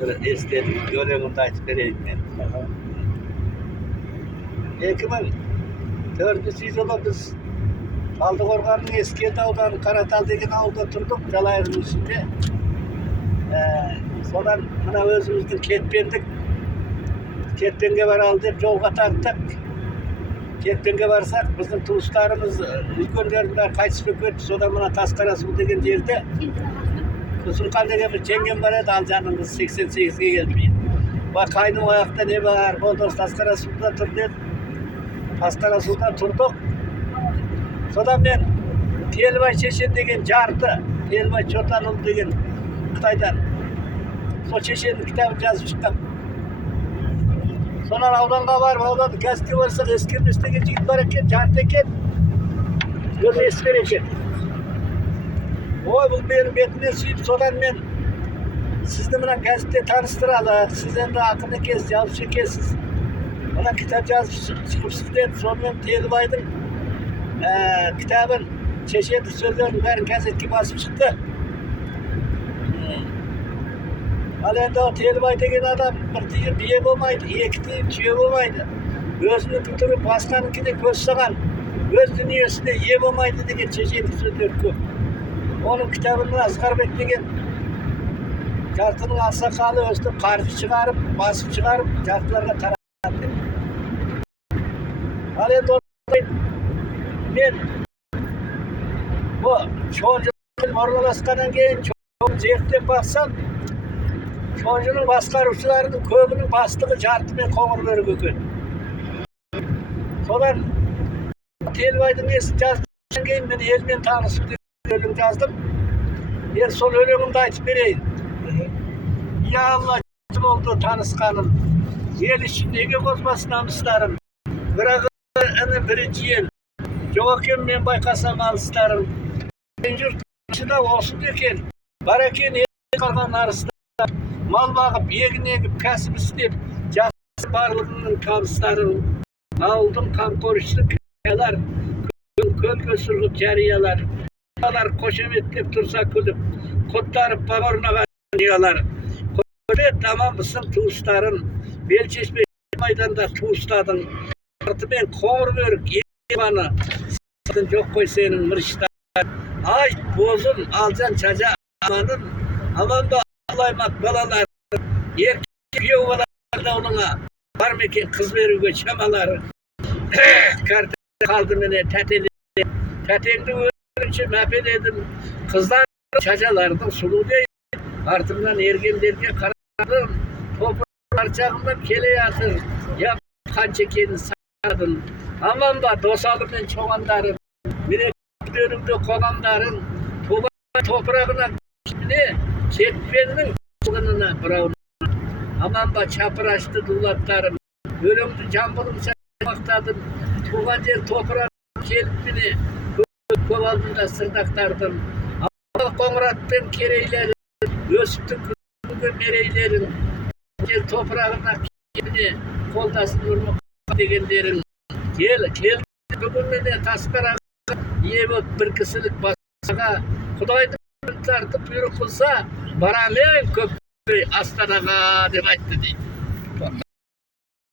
bir estedim, görevimde açıp vereyim ben. 2004 yılı biz Taldıkorgan'ın eski dağdan Karatal degen avda turduk, Jalayır'ın içinde. Sodan mına özümüzdün ketpendik. Ketpenge var al dep yolga tarttık. Ketpenge varsak bizim turistlarımız ülkönlerdiler kaçıp kötü. Sodan mına Taskarası degen yerde. Sulkan degen bir çengem var edi, alcanımız 88'e gelmeyin. Bak kaynım ayakta ne var, Boldos Taskarası'nda turdu. Taskarası'nda turduk. Sodan ben Telbay Çeşen degen jardı. Telbay Çotanıl degen Kıtay'dan. So Çeşen'in kitabı yazıp çıktım. Sonra avdanға barып, ауданда gazete болсақ, ескермес деген жігіт бар екен, жарты екен. Өзі ескер екен. Ой, бұл менің бетімнен сүйіп, содан мен сізді мына газетте таныстыралық. Сіз енді ақын екенсіз, жазушы екенсіз. Мына кітап жазып шығыпсыз деді. Сонымен Телбайдың кітабын, Шешенді сөздерінің бәрін газетке басып шықты. Ал енді o Telbay деген адам bir тиын бие болмайды, екі тиын түйе болмайды. Өзінің күтіріп басқаныкіне көз саған, өз дүниесіне ие болмайды деген шешенді сөздер көп. Оның кітабының Асқарбек деген жартының ақсақалы өстіп қарфы шығарып, басып шығарып, жартыларға таратты. Ал енді мен шоғын орналасқаннан кейін шоғын зерттеп бақсам, Şonjunun басқарушыларының көбінің бастығы жартымен қоңыр бөрік екен. Содан Телбайдың несін жазғаннан кейін мен елмен танысып өлең жаздым. Мен сол өлеңімді айтып берейін. Я Алла, болды танысқаным, ел үшін неге қозбасын намыстарым. Бірақ іні бірінші ел, жоқ екен мен байқасам алыстарым. Жұрт ішінде осында екен, бар екен ел қалған арыстар. Mal bağıp, егін егіп, кәсіп істеп, жақсы барлығының табыстарын. Ауылдың қамқоршысы кәялар, көлге сұрғып жариялар. Қалар қошеметтеп тұрса күліп, құттарып бағырнаған ұялар. Қошемет аманбысың туыстарын, Белчеспе майданда туыстадың. Артымен қоңыр бөрік, ебаны, сатын жоқ қой сенің мырыштар. Айт бозын, алжан чажа аманын, аманда Алаймақ балалар, еркек күйеу балаларда оныңа бар ма екен қыз беруге шамалары. Кәрді қалды мене тәтеледім, тәтеңді өзінше мәпеледім. Қыздар шажалардың сұлу дейін, артымнан ергендерге қарадым. Топыр арчағымдан келе атыр, я қанша екенін сағадым. Аман ба досалым мен çoğanдарым, менен өнімді қоғамдарым, топырағына не? Ketpenning çılgınına bırakın. Aman ba çapıraştı dulattарым. Ölümdü jambılımsa maqtadım. Tuğan jer toprağa kelip meni көп алдында сырдақтардым. Ал қоңыратпен керейлерін, өсіптің күнгі мерейлерін, жер топырағына келіне қолдасын ұрмақ дегендерін. Кел бүгін мені Tasqaraға ие боп бір кісілік басқа. Құдайдың тартып бұйрық қылса, барамын көппей Астанаға деп айтты дейді.